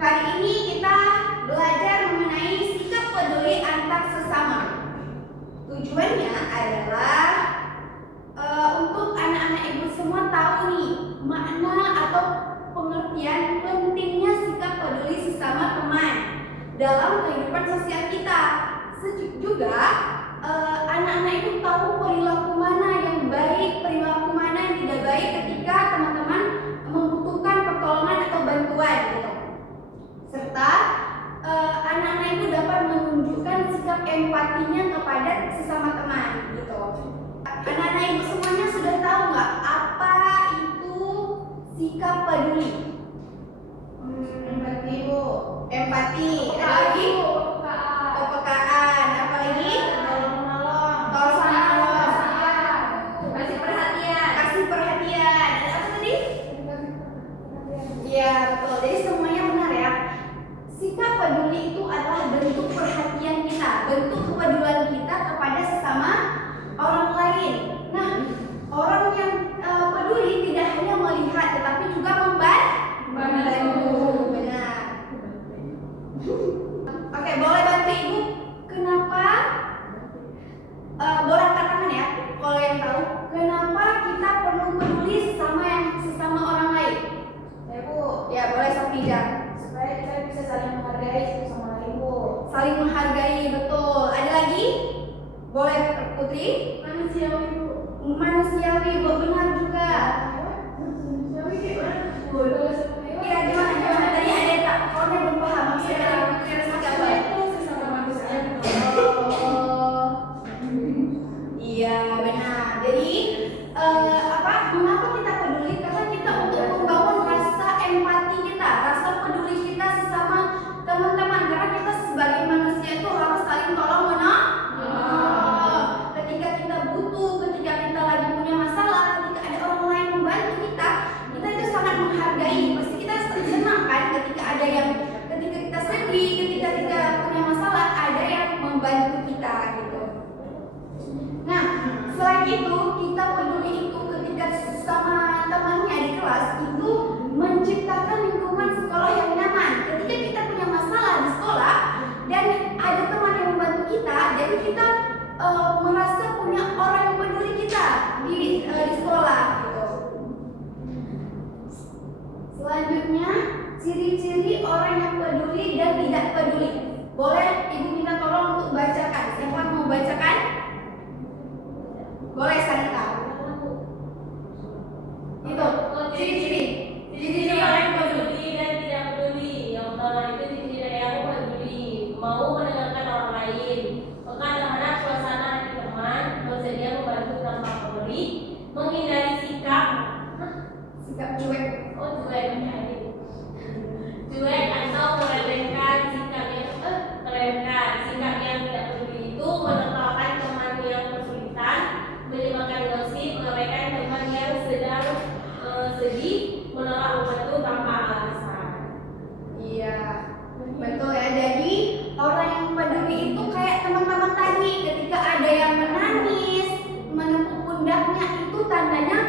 Hari ini kita belajar mengenai sikap peduli antar sesama. Tujuannya adalah untuk anak-anak ibu semua tahu nih makna atau pengertian pentingnya sikap peduli sesama teman dalam kehidupan sosial kita. Juga anak-anak itu tahu perilaku mana yang baik, perilaku mana yang tidak baik ketika teman-teman membutuhkan pertolongan atau bantuan gitu. Serta anak-anak itu dapat menunjukkan sikap empatinya kepada sesama teman gitu. Anak-anak ibu semuanya sudah tahu nggak apa itu sikap peduli? Empati, Bu. Empati. Ada lagi? Kepekaan. Apa lagi? Tolong menolong. Kasih perhatian. Kasih perhatian. Ada apa tadi? Iya, betul. Jadi semuanya benar ya. Sikap peduli itu adalah bentuk perhatian kita, bentuk kepedulian kita kepada sesama orang lain. Nah, orang yang peduli tidak hanya melihat tetapi juga membantu. Benar. Oke, boleh bantu ibu? Kenapa? Boleh angkat tangan ya. Kalau yang tahu, kenapa kita perlu peduli sesama orang lain? Ya, Bu. Ya, boleh Safija. Supaya kita bisa saling menghargai satu sama lain, Bu. Saling menghargai, betul. Ada lagi? Boleh Putri? Manusiawi, Bu. Manusiawi, Bu. Benar juga. Manusiawi gimana, Bu? Iya, gimana? Tadi ada yang tak, pokoknya belum paham maksudnya dari Putri Resmi apa? Itu sesama manusia. Oh, iya benar. Jadi mengapa kita peduli? Karena kita untuk membangun rasa empati kita, rasa peduli kita sesama teman-teman. Karena kita sebagai manusia itu harus saling tolong menolong. Ketika kita butuh, ketika kita lagi punya masalah, ketika ada orang lain membantu kita itu sangat menghargai. Pasti kita senang kan ketika kita sedih, ketika kita punya masalah, ada yang membantu kita gitu. Nah, selain itu kita peduli itu ketika sama temannya di kelas itu menciptakan lingkungan sekolah yang nyaman. Ketika kita punya masalah di sekolah dan ada teman yang membantu kita, jadi kita merasa punya orang yang peduli kita di sekolah gitu. Selanjutnya, ciri-ciri orang yang peduli dan tidak peduli. Boleh ibu minta tolong untuk bacakan. Siapa mau bacakan? Boleh Sanita. Itu ciri-ciri orang yang peduli dan tidak peduli. Yang pertama itu ciri dari aku peduli, mau mendengarkan orang lain, peka terhadap suasana hati teman, bersedia membantu tanpa pemberi, menghindari sikap cuek. Cuek atau meremehkan sikap yang tidak peduli itu menertawakan teman yang kesulitan, menyebarkan gosip, mengabaikan teman yang sedang sedih, menolak membantu tanpa alasan. Iya, betul ya. Jadi orang yang peduli itu kayak teman-teman tadi, ketika ada yang menangis, menepuk pundaknya, itu tandanya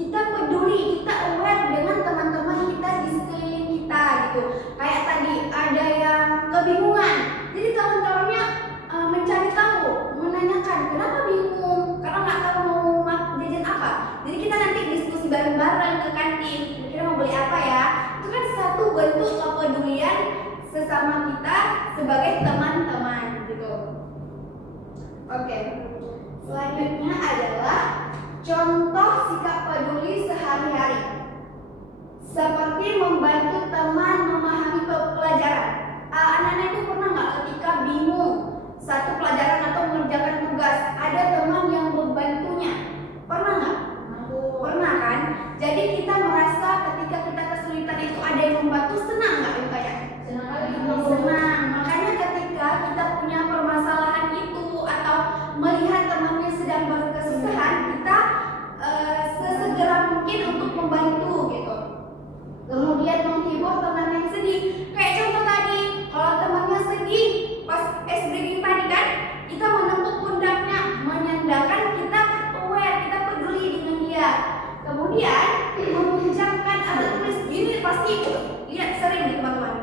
kita peduli, kita aware dengan teman-teman kita di sekeliling kita gitu. Kayak tadi ada yang kebingungan, jadi kawan-kawannya mencari tahu, menanyakan kenapa bingung, karena nggak tahu mau jajan apa. Jadi kita nanti diskusi bareng-bareng ke kantin, kira-kira mau beli apa ya. Itu kan satu bentuk kepedulian sesama kita sebagai teman-teman gitu. Oke. Selanjutnya adalah contoh sikap peduli sehari-hari. Seperti membantu teman memahami pelajaran. Anak-anak itu pernah nggak ketika bingung satu pelajaran atau mengerjakan tugas, ada teman yang membantunya? Pernah nggak? Pernah kan? Jadi kita merasa ketika kita kesulitan itu ada yang membantu, senang nggak ibu kayak? Senang. Makanya ketika kita punya permasalahan itu atau melihat temannya sedang berkesusahan, kita sesegera mungkin untuk membantu gitu. Kemudian menghibur teman yang sedih. Kayak contoh tadi, kalau temannya sedih pas breaking tadi kan, kita menepuk pundaknya, menyandarkan, kita aware, kita peduli dengan dia. Kemudian meminjamkan atau tulis gini, pasti lihat sering nih teman-teman.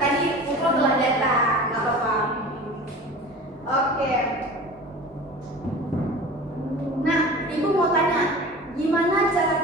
tadi Pupro telah datang, nggak apa-apa. Oke. Nah, Ibu mau tanya, gimana cara